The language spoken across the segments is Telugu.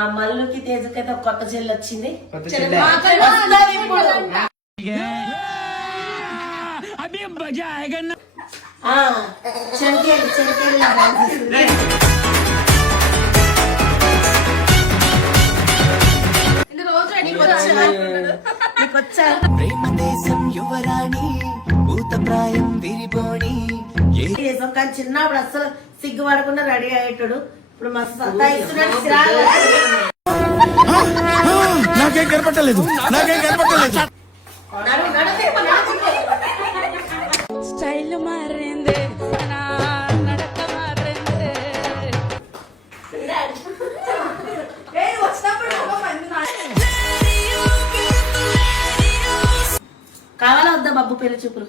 ఆ మల్లుకి తేజకైతే ఒక కొత్త చెల్లి వచ్చింది. కానీ చిన్నప్పుడు అసలు సిగ్గుపడకుండా రెడీ అయ్యేటాడు. ఇప్పుడు మస్తు నాకేం కనపట్టలేదు. స్టైల్ మారింది, నడక మారింది. కావాలా వద్దా బాబు పెళ్లి చూపులు?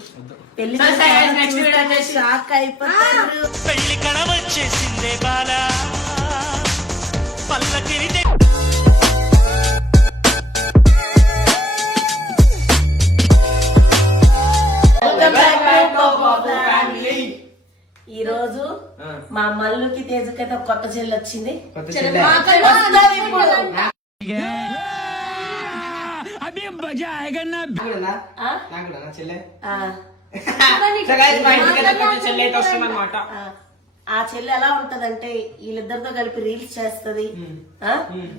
పెళ్లి షాక్ అయిపోతారు. పెళ్లి కడ వచ్చేసిందే బాలా పల్లకిని. ఈ రోజు మా మల్లుకి తేజకైతే ఒక కొత్త చెల్లి వచ్చింది. ఆ చెల్లి ఎలా ఉంటదంటే వీళ్ళిద్దరితో కలిపి రీల్స్ చేస్తది,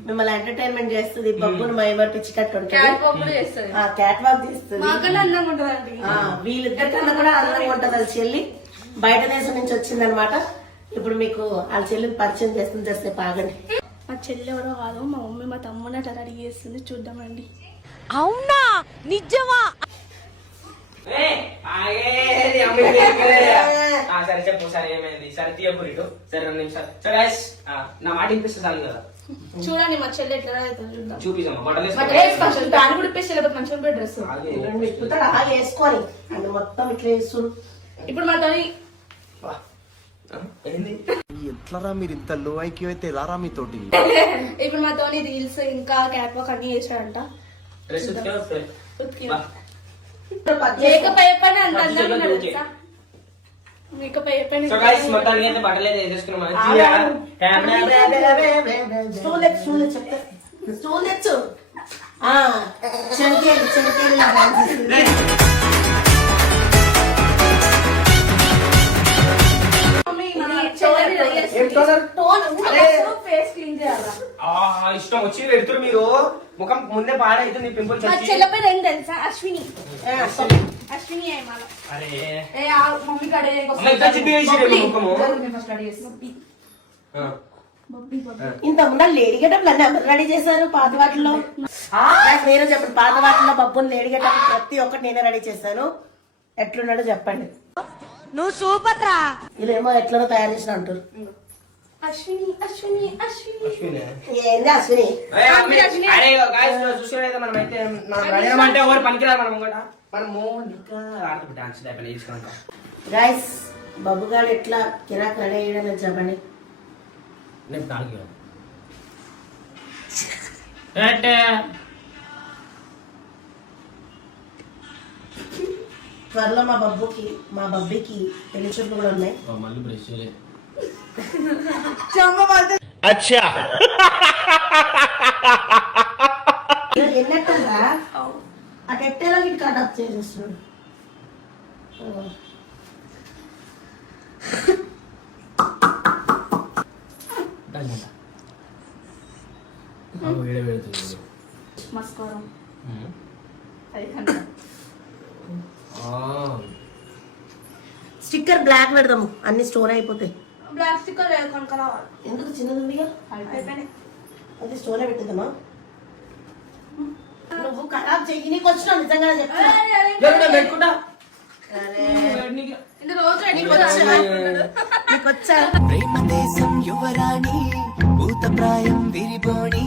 మిమ్మల్ని ఎంటర్టైన్మెంట్ చేస్తుంది, బబ్బును మైమర్పించినట్టు ఉంటుంది, క్యాట్ వాక్ చేస్తుంది. వీళ్ళిద్దరికన్నా కూడా అందంగా ఉంటది వాళ్ళ చెల్లి. బయట దేశం నుంచి వచ్చిందనమాట. ఇప్పుడు మీకు వాళ్ళ చెల్లిని పరిచయం చేస్తుంది. చేస్తే బాగండి. మా చెల్లి ఎవరో కాదు, మా మమ్మీ మా తమ్ముని అట్లా రెడీ చేస్తుంది. చూద్దామండి. అవునా, నిజమా? సరే చెప్పు. సరే ఏమైంది? సరే తీయకూరిటు. సరే 2 నిమిషాలు. సరే నా మాట వినిపిస్తే చాలు కదా. చూడండి మా చెల్లి ఎట్లా అవుతుంది చూద్దాం. చూపిస్తామా బట్టలు డ్రెస్ వేసుకొని అది మొత్తం ఇట్లా వేస్తున్నారు. ఇప్పుడు మా తోని ఎట్లరా మీరు ఇంత లో ఐక్యూ అయితే ఎలారా మీతోటి? ఇప్పుడు మా తోని రీల్స్ ఇంకా క్యాట్ వాక్ అన్ని చేశాడంట. మేకప్ అయిపోయినా అంత అందంగా ఉన్నాడు తెలుసా? మేకప్ అయిపోయినా మొత్తానికి అయితే బట్టలు వేసేసుకున్నాం. ఇష్టం వచ్చి పెడుతురు మీరు. ముఖం ముందే పాడైతుంది, పింపుల్స్ చెల్లపై ఏం తెలుసా? అశ్విని ఇంత ముందు లేడీ గెటప్ రెడీ చేశారు పాత వాటిల్లో. నేను చెప్పండి, పాత వాటిల్లో బబ్బుని లేడీ గెటప్ ప్రతి ఒక్కటి నేనే రెడీ చేశాను. ఎట్లున్నాడో చెప్పండి. నువ్వు సూపర్ రా. ఇదేమో ఎట్లనో తయారు చేసిన అంటారు. అశ్విని ఏంది అశ్విని? చూసుకోలేదు మనం అయితే. అంటే ఎవరు పనికిరారు మనం కూడా. మనము డాన్స్ చేసుకుంటాం. గైస్ బబ్బుగాడు ఎట్లా కిరాక్ రెడీ అయ్యాడని చెప్పండి. నేను త్వరలో మా బబ్బీకి పెళ్లి చూపులు కూడా ఉన్నాయి. మళ్ళీ బ్రష్ చేయలేదు. ఎన్నట్టుందా అటు ఎట్టేలా ఇటు కట్ చేసేస్తున్నాడు. మస్కారం స్టిక్కర్ బ్లాక్ పెడదాము, అన్ని స్టోర్ అయిపోతాయి. బ్లాక్ స్టిక్కర్ కొనుక్కరావాలి. ఎందుకు చిన్నది ఉందిగా అది స్టోర్ పెట్టిద్దామా? నువ్వు ఖరాబ్ చెయ్యి, నీకు వచ్చినావు నిజంగా చెప్తా. ప్రేమదేశం యువరాణి భూతప్రాయం విరిబోణి.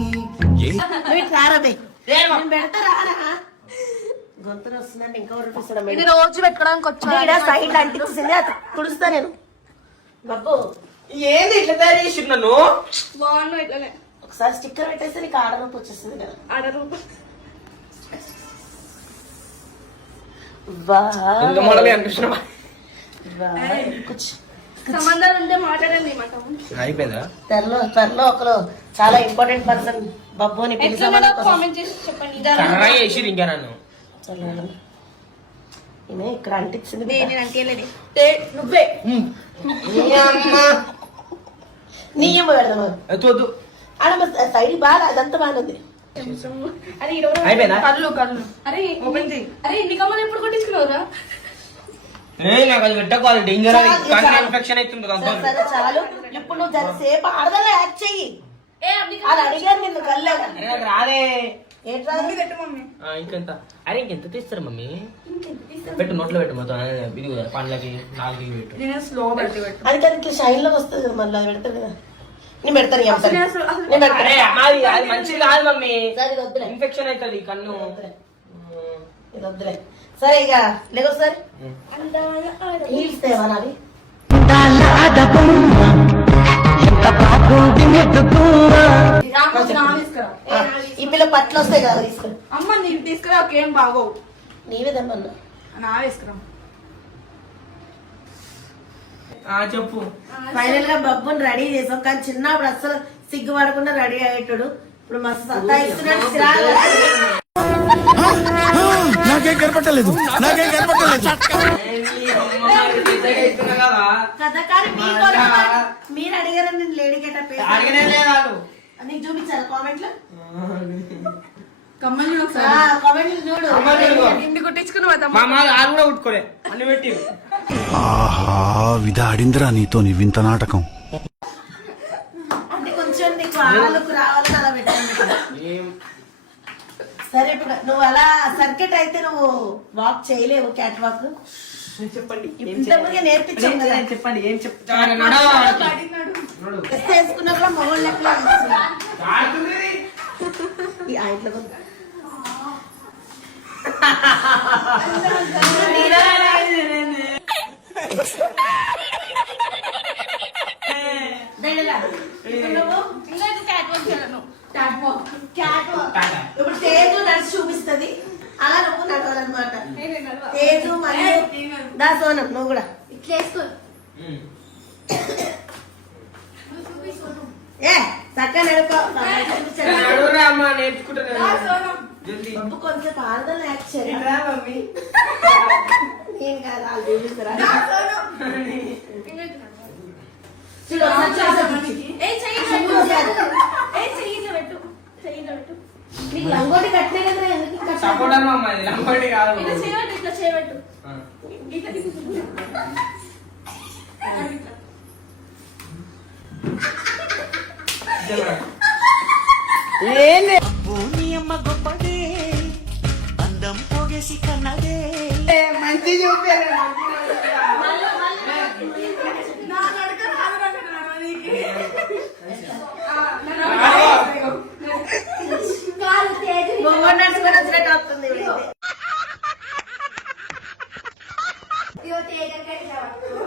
గొంతులు వస్తుందంటే ఇంకా వరకు ఇది రోజు పెట్టుకోవడానికి వచ్చా సైడ్ అంటించింది, తుడుస్తా నేను. బాబు ఏంది ఇట్లా తయారు చేసి నన్ను? బాగున్నావు ఇట్లనే. ఒకసారి స్టిక్కర్ పెట్టేస్తే నీకు ఆర్డర్ రూపు వచ్చేస్తుంది కదా. ఆర్డర్ రూపు సంబంధాలు ఉంటే మాట్లాడండి మాట. అయిపోయిందా? త్వరలో ఒకరు చాలా ఇంపార్టెంట్ పర్సన్ బబ్బుని పిలిచామని కామెంట్ చేసి చెప్పండి. కర్ర వేసి ఇంకా నన్ను ఈమె ఇక్కడ అంటించింది నేను అంటేలేదు. నువ్వే నీ ఏమో పెడదాం తోదు ఆడ సైడ్ బాగా అదంతా బాగుంది. అరే ఈరోజు అయిపోయిందా? కళ్ళు అరే ఓపెన్ చేయి. అరే ఎన్ని కమ్మలు ఎప్పుడు కొట్టించుకున్నావురా? నాకు అది పెట్టకోవాలి డేంజర్ అది చాలు, కన్ను చాలు. ఇన్ఫెక్షన్ అవుతుంది సరే, సరే, చాలు. ఇప్పుడు నువ్వు జరసేపు ఆడదలా యాక్ట్ చెయ్యి. అది అడిగారు నిన్ను కల్లేగా నాకు రాదే ఏంట్రా ఇంకెంత అరే ఇంకెంత తీస్తారు మమ్మీ పెట్టు నోట్లో పెట్టు మొత్తం ఇది కూడా పండ్లకి నాలుగు పెట్టు నేను స్లో పెట్టి పెట్టు. అది దానికి షైన్ లోకి వస్తుంది కదా మళ్ళీ అది పెడతారు కదా నేను పెడతాను నేను పెడతాను అరే అది అది మంచిది కాదు మమ్మీ సరే ఇది వద్దులే ఇన్ఫెక్షన్ అవుతుంది కన్ను ఇది వద్దులే సరే ఇక లేవు సార్ హీల్స్ తేవాలి ఈ పిల్ల పట్లు వస్తాయి కదా తీసుకురా అమ్మ నీకు తీసుకురా ఒకేం బాగోవు. నీవే తెమ్మన్నా నా వేసుకురా. చెప్పు ఫైనల్ గా బబ్బుని రెడీ చేసాం కానీ చిన్నప్పుడు అసలు సిగ్గుపడకుండా రెడీ అయ్యేటాడు ఇప్పుడు మస్తు సతాయిస్తున్నాడు చిరాకు నాకేం కనపట్టలేదు నాకేం కనపట్టలేదు కదా కానీ మీరు అడిగారని నేను లేడీ గెటప్ నీకు చూపించారు కామెంట్ లో కమ్మలు చూడు ఒకసారి. కామెంట్ చూడు ఇంటి కొట్టించుకున్నావా తమ్ముడు? మా అమ్మ ఆరు కూడా ఉట్టుకోలే అన్ని పెట్టి ఆహా విధాడిందిరా నీతో నీ వింత నాటకం. అంటే కొంచెం నీకు ఆడలకు రావాలని అలా పెట్టాను సరే ఇప్పుడు నువ్వు అలా సర్కిట్ అయితే నువ్వు వాక్ చేయలేవు క్యాట్ వాక్ చెప్పండి ఇంతకుముందే నేర్పించాం కదా చెప్పండి ఏం డ్రెస్ వేసుకున్నప్పుడు మొగోళ్ళు లెక్కలో ఈ ఆ ఇంట్లో కొంచెం. దయలా. ఇప్పుడు నువ్వు ఇంకా ఇది cat walk చేయను. ఇప్పుడు తేజు నడిచి చూపిస్తుంది అలా నువ్వు నడవాలన్నమాట తేజు మరియు దా సోనం నువ్వు కూడా ఇట్లా వేసుకో. ఏ చక్కగా నడుకో అమ్మా నేర్చుకుంటాను బొబ్బు కొంచెం ఆడదాం యాక్ట్ చేయాలి నేను కాదు వాళ్ళు చూపిస్తారా చూడు ఒకసారి ఏయ్ చెయ్యి ఇట్లా చూడు పెట్టు. ఒకసారి. ఏయ్ చెయ్యి ఇట్లా పెట్టు. చెయ్యి ఇట్లా పెట్టు. నీకు లంగోటి కట్టినా కదా ఎందుకు కట్టాలి? సపోర్ట్ అమ్మా ఇది లంబడి కాదు ఇట్లా చేయబెట్టు. ఇట్లా చేయబెట్టు. ఇట్లా భూమి అమ్మ గొప్పదే అందం పోగేసి కన్నదే మంచి చూపారు నా నడక రాదు నాకు నడవనీకి. కాలు తేజు బొమ్మ నడుచుకొని వచ్చినట్టు వస్తుంది ఇప్పుడైతే. ఇగో తేజు ఇట్లా పట్టుకో.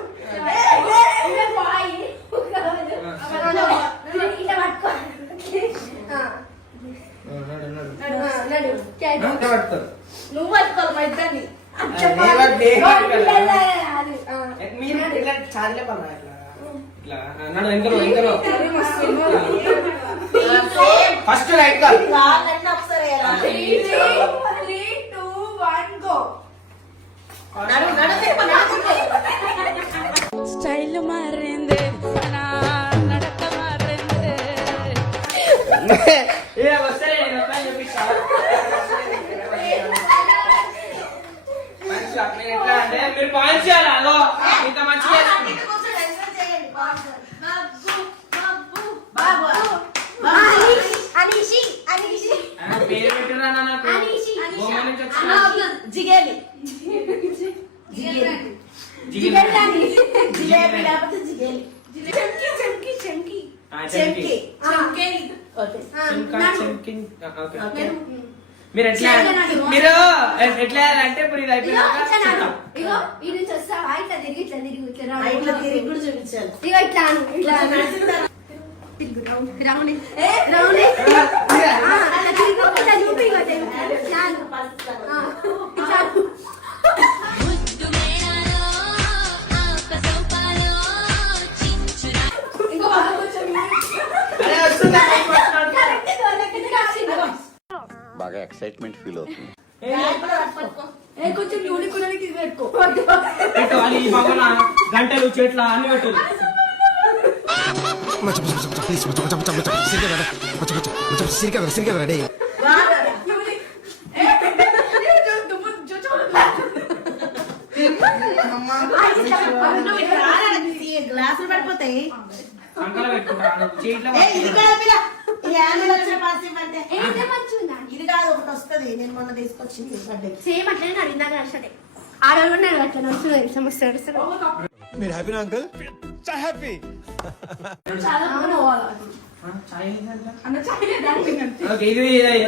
ఇట్లా బాయ్. ఇట్లా పట్టుకో. నడు. పడతారు నువ్వు పట్టుకోవాలి మా ఇద్దరిని. మీరు ఇట్లా చాలే పన్నా ఇట్లా నడు ఎంకరు ఎంకరు ఫస్ట్ రైట్ కాల్ కాళ్ళన్నీ ఒకసారి వేయాలి. 3, 2, 1 go. నడు నడు తిరుప, నడు తిరుప. స్టైల్ మారింది నా నడక మారింది. ఏ వస్తే నేను అట్లా చూపిస్తా మంచిగా అట్లా ఎట్లా అంటే మీరు పాయింట్స్ చేయాలి అదో ఇంత మంచిగా అన్నిటి కోసం ఎంజాయ్ చేయండి బాబు. బాబు అనిషి అనిషి పేరు పెట్టినా నాకు అనిషి బొమ్మ నుంచి వచ్చిన జిగేలి జిగేలి జిలేబీ లేకపోతే జిగేలి చెంకి చెంకి చెంకి చెంకి చెంకేని ఓకే ఓకే మీరు ఎట్లా మీరు ఎట్లా అంటే ఇప్పుడు ఇది అయిపోయినాక చెప్తాం. ఇగో ఈ నుంచి వస్తావా ఇట్లా తిరిగి ఇట్లా తిరిగి ఇట్లా ఆ ఇంట్లో తిరిగి కూడా చూపించాలి ఇగో ఇట్లా ఇట్లా తిరుగు రౌండ్ రౌండ్ ఏ రౌండ్ అట్లా తిరిగి ఇట్లా చూపి ఇగో చాలు చాలు ఇంకో కొంచెం అరే వస్తుందా బాగా ఎక్సైట్మెంట్ ఫీల్ అవుతుంది. కొంచెం యూనిక్ ఉన్నది పెట్టుకో. పెట్టు అది ఈ పక్కన గంటలు చెట్ల అన్ని పెట్టు. గ్లాసులు పడిపోతాయి. సంకలో పెట్టుకుంటాను చేతిలో ఇది కాదు పిల్ల, ఈ యాన్యువల్ వచ్చిన పాస్ ఇవ్వండి. ఏదే మంచిగా ఇది కాదు ఒకటి వస్తుంది, నేను మొన్న తీసుకొచ్చింది బర్త్డే. సేమ్ అట్లనే నాకు ఇందాక నచ్చడే. ఆడవాళ్ళు నాకు అట్లా నచ్చుతుంది. సమస్య మీరు హ్యాపీనా అంకుల్? హ్యాపీ. అవును చాయ్ ఏంటంట? అన్న చాయ్ లేదు. ఓకే, ఇది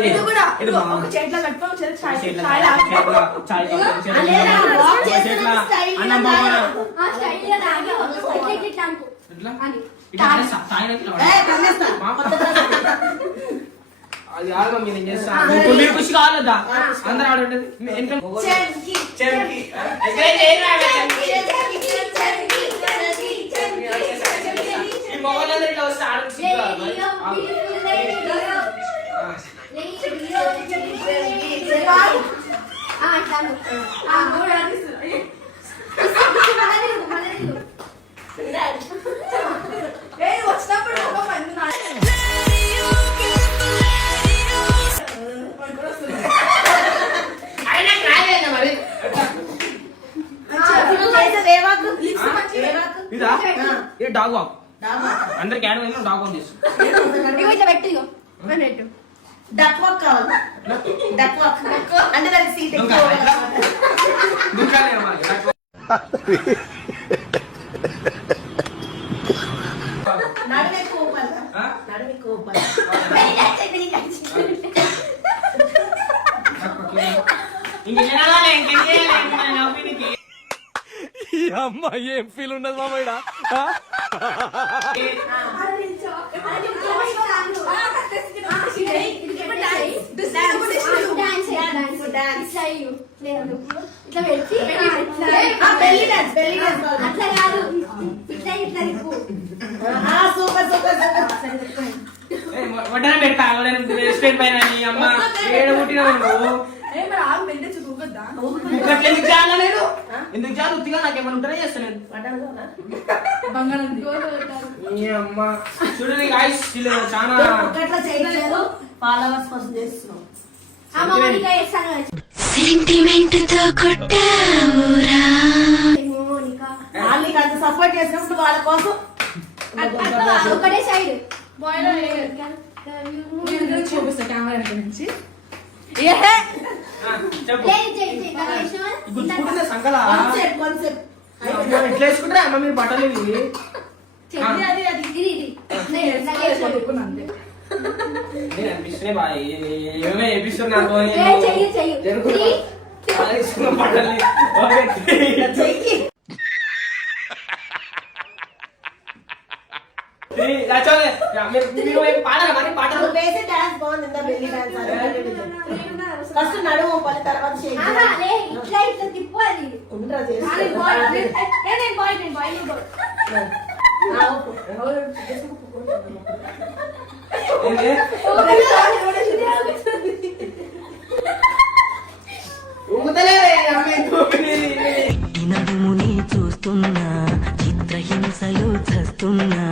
ఇది కూడా ఇది ఒక చేతిలో పెట్టుకో, ఒక చేతిలో చాయ్ చేతిలో చాయ్ తాగు. చాయ్ అలేరా, వాష్ చేస్తున్న స్టైల్ గా అన్నం బాగా ఆ స్టైల్ గా తాగి ఇట్లా ఇట్లా అనుకో ఇట్లా అని ఇట్లా చాయ్ ఇట్లా ఏయ్, కమ్మేస్తా. కొత్త డ్రెస్. అది ఆల్బమ్ నేను చేస్తా. మీరు ఖుషి కావాలదా? అందరూ ఆడ ఉంటుంది. వెనకాల చెంకి చెంకి ఎంకరేజ్ చేయరా ఈ మొగలందరూ ఇట్లా వస్తే ఆడొచ్చు. అయినా రాలేదా మరి? చేసేది ఏ వాకు? ఏ వాకు? ఇదా ఇది డాగ్ వాక్. డాబా. అందరికి యాడ్ అయినా డాగ్ వాక్ చేసు. ఇట్లా పెట్టు ఇగో పెట్టు. డక్ వాక్ కావాలి. డక్ వాక్ అంటే దానికి సీట్ ఎక్కువ. దుకాణం అమ్మాలి. నడుమే కోపాలి. ఆ? నడుమే కోపాలి. ఇంక తినాలి, ఇంకేం చేయాలి? ఇంక నేను నవ్వినికి. ఈ అమ్మాయి ఏం ఫీల్ ఉండదు మామయ్య. ఇట్లా పెట్టి బెల్లీ డాన్స్, బెల్లీ డాన్స్ కావాలి. అట్లా కాదు ఇట్లా ఇట్లా తిప్పు. Super super super. వడ్డన పెడతా రెస్టారెంట్ పైన నీ అమ్మ ఏడు పుట్టినావు నువ్వు. గట్ల ఎందుకు చేయాలా నేను? ఎందుకు చేయాలి? ఉత్తిగా నాకేమైనా ఉంటేనే చేస్తాను. ఈ అమ్మ చూడండి గాయ్స్, వీళ్ళు చాలా ఒకట్లా చేయట్లేదు, ఫాలోవర్స్ కోసం చేస్తున్నాం. మోనికా చేస్తాను సెంటిమెంట్ తో కొట్టావురా. మోనికా వాళ్ళు నీకు అంత సపోర్ట్ చేసినప్పుడు వాళ్ళ కోసం ఒకటే సైడ్ చూపిస్తా కెమెరా నుంచి. చెప్పు. గుర్తుకుంటుందా సంకలా? కాన్సెప్ట్ కాన్సెప్ట్ ఎట్లా వేసుకుంటారా అమ్మ మీరు బట్టలు ఇవి? నేను అనిపిస్తున్నాయి బాగా ఏమే వేపిస్తున్నా నాకు. జరుగు. బాగా వేసుకున్న బట్టలు. ఓకే. చెయ్యి. మీరు పాడారా మరి పాటలు? నువ్వు వేసే డాన్స్ బాగుంది, ఇందా బెల్లీ డాన్స్. ఫస్ట్ నడుము పని తర్వాత చేయి. ఇట్లా ఇట్లా తిప్పు అది. ఉండరా చేసి. ఏంది? ఊగుతలేదే అమ్మ ఊపిరి. ఈ నడుముని చూస్తున్నా చిత్రహింసలు చస్తున్నా.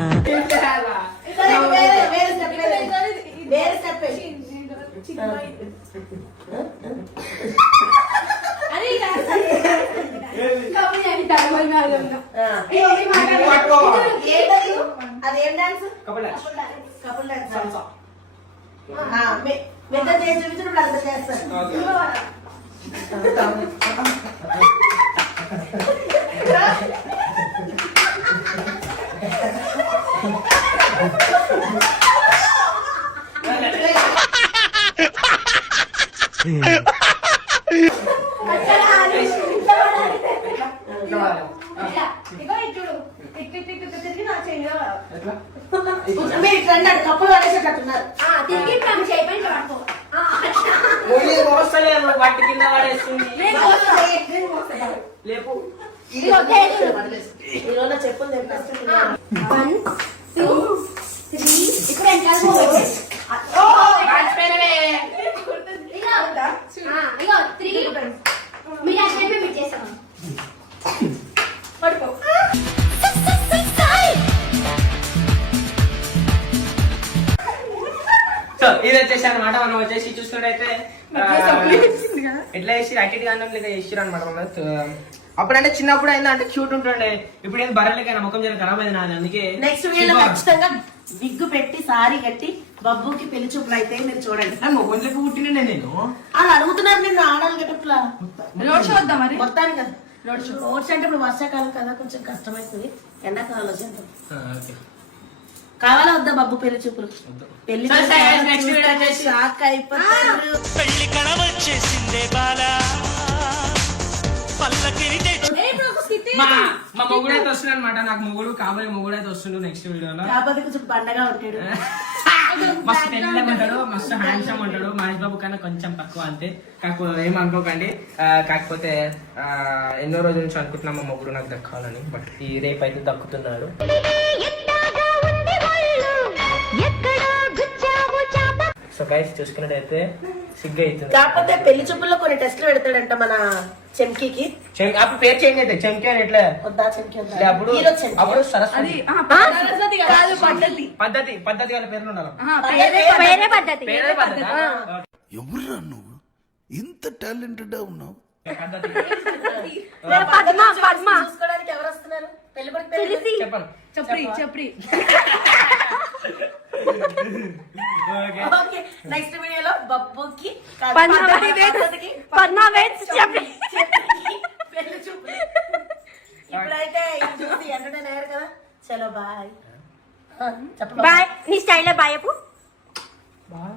వేరే వేరే స్టెప్ వేరే స్టెప్ అదేం డాన్స్? కపల couple dance. మెద్ద చేసి చూపించినప్పుడు అంత చేస్తారు. మీరు ఇట్లా అన్నాడు, కప్పులు పడేసేటట్టున్నారు. వాటి కింద పడేస్తుంది. లేపు. ఈరోజు చెప్పులు తెంపేస్తున్నా. 1 2 3 ఇక్కడ వెనకాల మర్చిపోయినవే. ఇక సో ఇది వచ్చేసి అనమాట. మనం వచ్చేసి చూసుకుంటే ఎట్లా వేసి అటు అన్నం లేదా వేసిరు అనమాట. అప్పుడంటే చిన్నప్పుడు అయిందా అంటే క్యూట్ ఉంటుండే, ఇప్పుడు ఏం బర్రెలకైనా ముఖం జర ఖరాబ్ అయింది నాది. అందుకే నెక్స్ట్ వీడియోలో ఖచ్చితంగా విగ్గు పెట్టి సారీ కట్టి బబ్బుకి పెళ్లి చూపులు అయితే మీరు చూడండి. మొగంలోకి పుట్టినండి నేను. అది అడుగుతున్నారు నిన్ను ఆడాలి గెటప్లా రోడ్ షో వద్దా మరి? మొత్తానికి కదా రోడ్స్ అంటే ఇప్పుడు వర్షాకాలం కదా కొంచెం కష్టమవుతుంది, ఎండాకాలంలో చేద్దాం. కావాలా వద్దా బబ్బు పెళ్లి చూపులు? పెళ్లి షాక్ అయిపోతారు. మా మొగుడు అయితే వస్తుంది అనమాట. నాకు మొగుడు కాబోయే మొగుడు అయితే వస్తుండు నెక్స్ట్ వీడియోలో. కాకపోతే కొంచెం పండగా ఉంటాడు, మస్తు తెల్లగా ఉంటాడు, మస్తు హ్యాండ్సమ్ ఉంటాడు. మహేష్ బాబు కన్నా కొంచెం తక్కువ అంతే. కాకపోతే ఏమనుకోకండి. కాకపోతే ఎన్నో రోజుల నుంచి అనుకుంటున్నాం మా మొగుడు నాకు దక్కాలని, బట్ ఈ రేపు అయితే దక్కుతున్నాడు. సో గైస్ చూసుకున్నట్టయితే సిగ్గు అవుతుంది. కాకపోతే పెళ్లి చూపుల్లో కొన్ని టెస్టులు పెడతాడంట మన చెంకీకి. అప్పుడు పేరు చేంజ్ అయితే చెంకి అని ఎట్లా వద్దా చెంకి వద్దా? అప్పుడు హీరో చెంకి. అప్పుడు సరస్వతి పద్ధతి పద్ధతి వాళ్ళ పేర్లు ఉండాలి. వేరే పద్ధతి. పేరే పద్ధతి. ఎవర్రా నువ్వు ఇంత టాలెంటెడ్ ఉన్నావు? పద్ధతి పద్మ చూసుకోవడానికి ఎవరు వస్తున్నారు? పెళ్లి కొడుకు పేరు చెప్పను. చెప్పరి ఓకే. నెక్స్ట్ వీడియోలో బబ్బుకి పెళ్లి చూపులు. ఇప్పుడైతే ఇది చూసి ఎంటర్టైన్ అయ్యారు కదా. చలో బాయ్. చెప్పండి బాయ్. నీ స్టైల్ బాయ్. బాయ్.